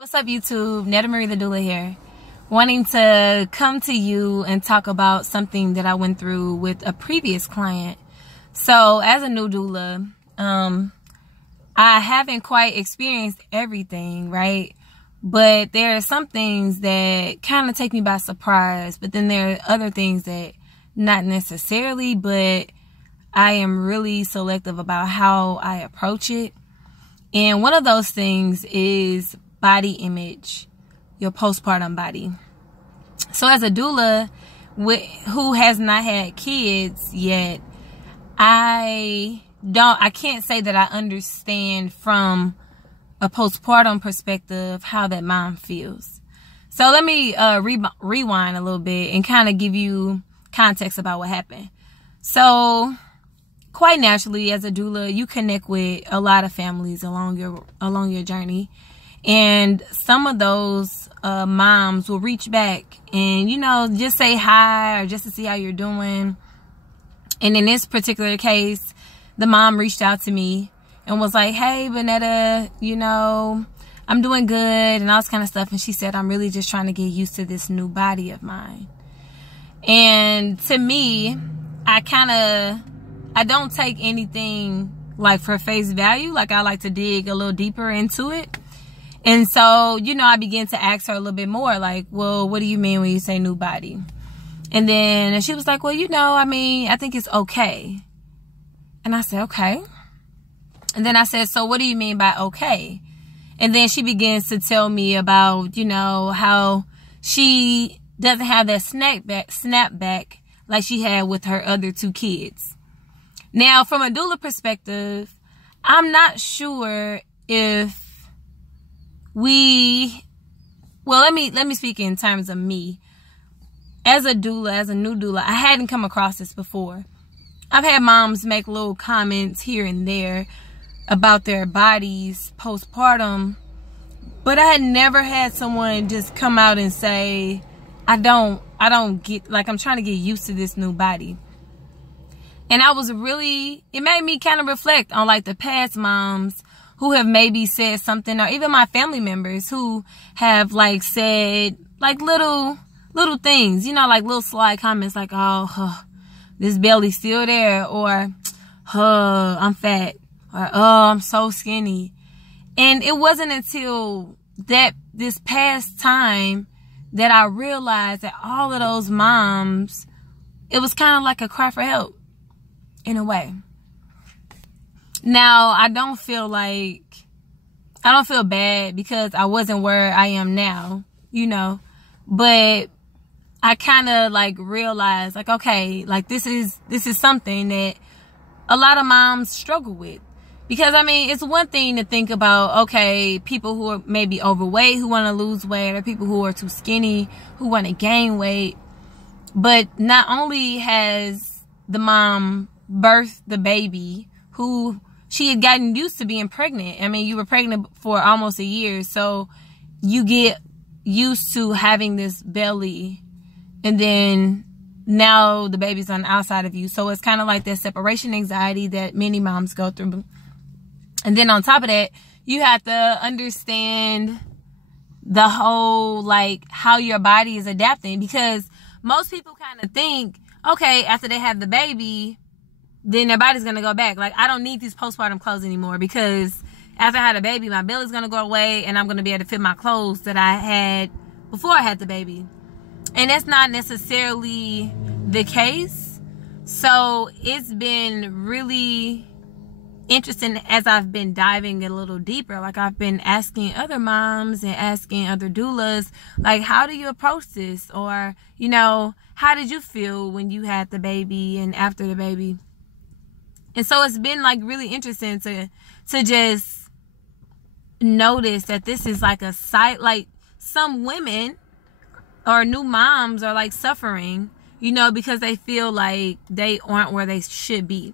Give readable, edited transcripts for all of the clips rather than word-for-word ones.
What's up, YouTube? Netta Marie the Doula here, wanting to come to you and talk about something that I went through with a previous client. So as a new doula, I haven't quite experienced everything, right? But there are some things that kind of take me by surprise, but then there are other things that not necessarily, but I am really selective about how I approach it. And one of those things is body image, your postpartum body. So as a doula who has not had kids yet, I can't say that I understand from a postpartum perspective how that mom feels. So let me rewind a little bit and kind of give you context about what happened. So quite naturally, as a doula, you connect with a lot of families along your journey. And some of those moms will reach back and, just say hi or just to see how you're doing. And in this particular case, the mom reached out to me and was like, hey, Vanetta, I'm doing good and all this kind of stuff. And she said, I'm really just trying to get used to this new body of mine. And to me, I don't take anything like for face value. Like, I like to dig a little deeper into it. And so, I began to ask her a little bit more, like, well, what do you mean when you say new body? And then she was like, well, I think it's okay. And I said, okay. And then I said, so what do you mean by okay? And then she begins to tell me about, how she doesn't have that snapback like she had with her other two kids. Now, from a doula perspective, I'm not sure if let me speak in terms of me. As a doula, as a new doula, I hadn't come across this before. I've had moms make little comments here and there about their bodies postpartum, but I had never had someone just come out and say, I don't get, like, I'm trying to get used to this new body. And it made me kind of reflect on like the past moms who have maybe said something, or even my family members who have like said like little things, like little sly comments like, oh, this belly's still there, or I'm fat, or oh, I'm so skinny. And it wasn't until this past time that I realized that all of those moms, it was kind of like a cry for help in a way. Now, I don't feel bad because I wasn't where I am now, but I kind of like realized like, okay, like this is something that a lot of moms struggle with. Because it's one thing to think about, okay, people who are maybe overweight, who want to lose weight, or people who are too skinny, who want to gain weight. But not only has the mom birthed the baby who she had gotten used to being pregnant. You were pregnant for almost a year, so you get used to having this belly, and then now the baby's on the outside of you. So it's kind of like that separation anxiety that many moms go through. And then on top of that, you have to understand the whole, like, how your body is adapting. Because most people kind of think, okay, after they have the baby, then their body's going to go back. Like, I don't need these postpartum clothes anymore because after I had a baby, my belly's going to go away and I'm going to be able to fit my clothes that I had before I had the baby. And that's not necessarily the case. So it's been really interesting as I've been diving a little deeper. Like, I've been asking other moms and asking other doulas, like, how do you approach this? Or, how did you feel when you had the baby and after the baby? And so it's been like really interesting to just notice that this is like a sight, like some women or new moms are like suffering, because they feel like they aren't where they should be.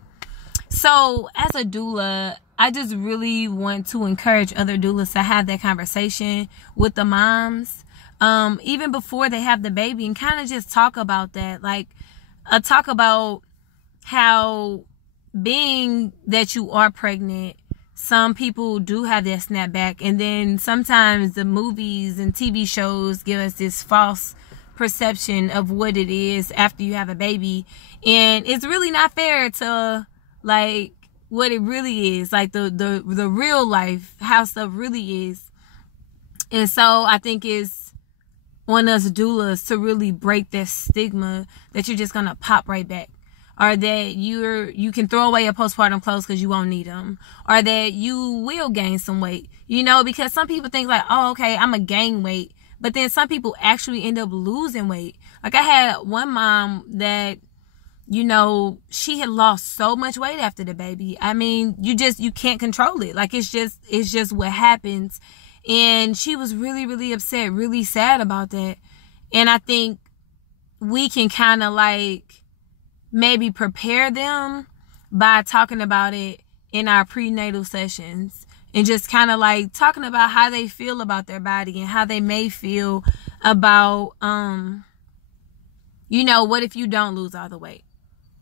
So as a doula, I just really want to encourage other doulas to have that conversation with the moms, even before they have the baby, and kind of just talk about that. Like, talk about how being that you are pregnant some people do have that snapback, and then sometimes the movies and TV shows give us this false perception of what it is after you have a baby, and it's really not fair to like what it really is, like the real life, how stuff really is. And so I think it's on us doulas to really break that stigma that you're just gonna pop right back, or that you can throw away your postpartum clothes because you won't need them, or that you will gain some weight, you know, because some people think like, oh, okay, I'm gonna gain weight, but then some people actually end up losing weight. Like I had one mom that, you know, she had lost so much weight after the baby. I mean, you can't control it. Like it's just what happens. And she was really, really upset, really sad about that. And I think we can kind of like maybe prepare them by talking about it in our prenatal sessions, and just kind of like talking about how they feel about their body and how they may feel about, you know, what if you don't lose all the weight,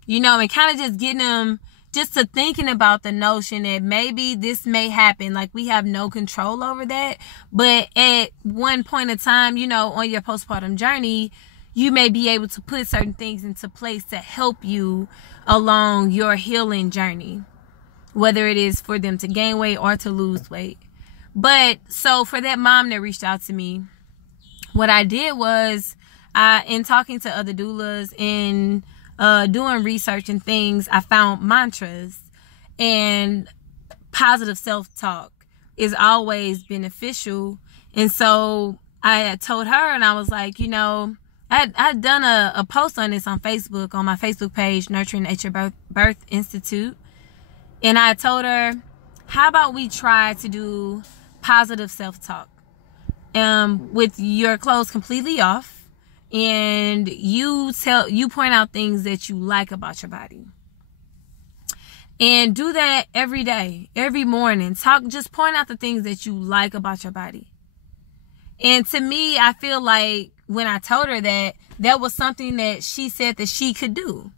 you know, and kind of just getting them just to thinking about the notion that maybe this may happen. Like we have no control over that, but at one point in time, you know, on your postpartum journey, you may be able to put certain things into place to help you along your healing journey, whether it is for them to gain weight or to lose weight. But so for that mom that reached out to me, what I did was, in talking to other doulas and doing research and things, I found mantras, and positive self-talk is always beneficial. And so I had told her, and I was like, you know, I'd done a post on this on Facebook, on my Facebook page, Nurturing Nature Birth Institute. And I told her, how about we try to do positive self-talk with your clothes completely off, and you point out things that you like about your body. And do that every day, every morning. Just point out the things that you like about your body. And to me, I feel like when I told her that was something that she said that she could do.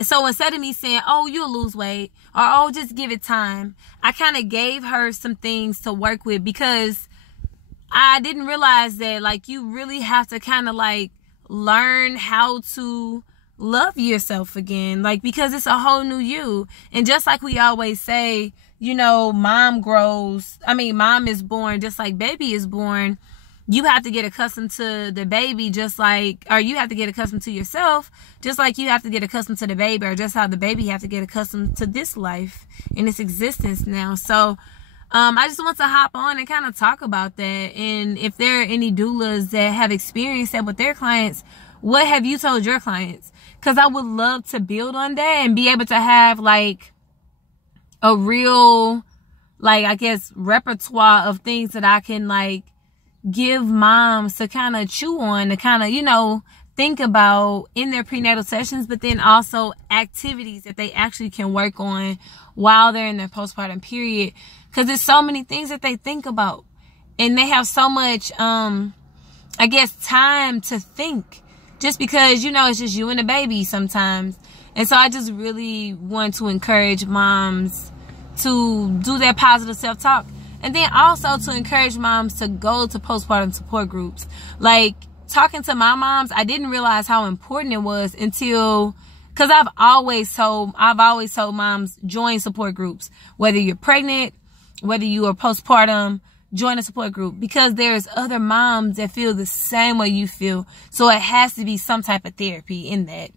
So instead of me saying, oh, you'll lose weight, or oh, just give it time, I kind of gave her some things to work with, because I didn't realize that like you really have to kind of like learn how to love yourself again, like, because it's a whole new you. And just like we always say, you know, mom is born just like baby is born. You have to get accustomed to the baby just like, or you have to get accustomed to yourself just like you have to get accustomed to the baby, or just how the baby have to get accustomed to this life and its existence now. So I just want to hop on and kind of talk about that. And if there are any doulas that have experienced that with their clients, what have you told your clients? Because I would love to build on that and be able to have like a real, like, I guess, repertoire of things that I can like give moms to kind of chew on, to kind of, you know, think about in their prenatal sessions, but then also activities that they actually can work on while they're in their postpartum period. Because there's so many things that they think about, and they have so much, I guess, time to think, just because, you know, it's just you and the baby sometimes. And so I just really want to encourage moms to do their positive self-talk. And then also to encourage moms to go to postpartum support groups. Like, talking to my moms, I didn't realize how important it was until, because I've always told moms, join support groups. Whether you're pregnant, whether you are postpartum, join a support group, because there's other moms that feel the same way you feel. So it has to be some type of therapy in that.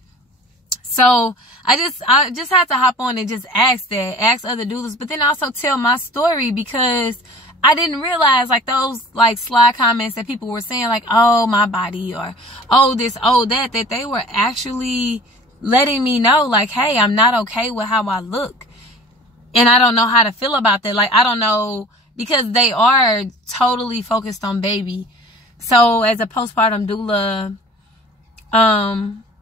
So I just had to hop on and just ask other doulas, but then also tell my story, because I didn't realize like those like sly comments that people were saying, like, oh, my body, or oh, this, oh, that they were actually letting me know like, hey, I'm not okay with how I look. And I don't know how to feel about that. Like, I don't know, because they are totally focused on baby. So as a postpartum doula,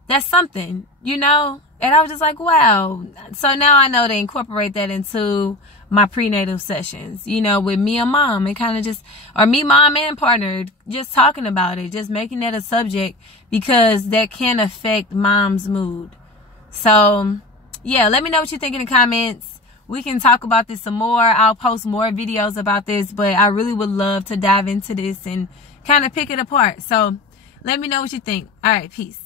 that's something, you know? And I was just like, wow. So now I know to incorporate that into my prenatal sessions, you know, with me and mom, and kind of just, or me, mom, and partner, just talking about it, just making that a subject, because that can affect mom's mood. So yeah, let me know what you think in the comments. we can talk about this some more. I'll post more videos about this, but I really would love to dive into this and kind of pick it apart. So let me know what you think. All right, peace.